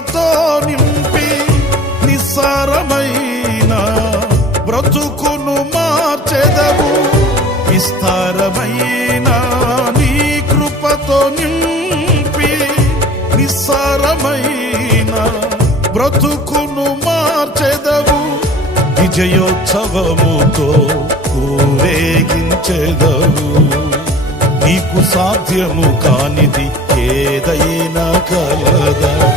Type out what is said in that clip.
కృపతో నింపి నిస్సారమైన బ్రతుకును మార్చెదవు. విస్తారమైన నీ కృపతో నింపి నిస్సారమైన బ్రతుకును మార్చెదవు. విజయోత్సవముతో ఊరేగించెదవు. నీకు సాధ్యము కానిది ఏదైనా కలదా?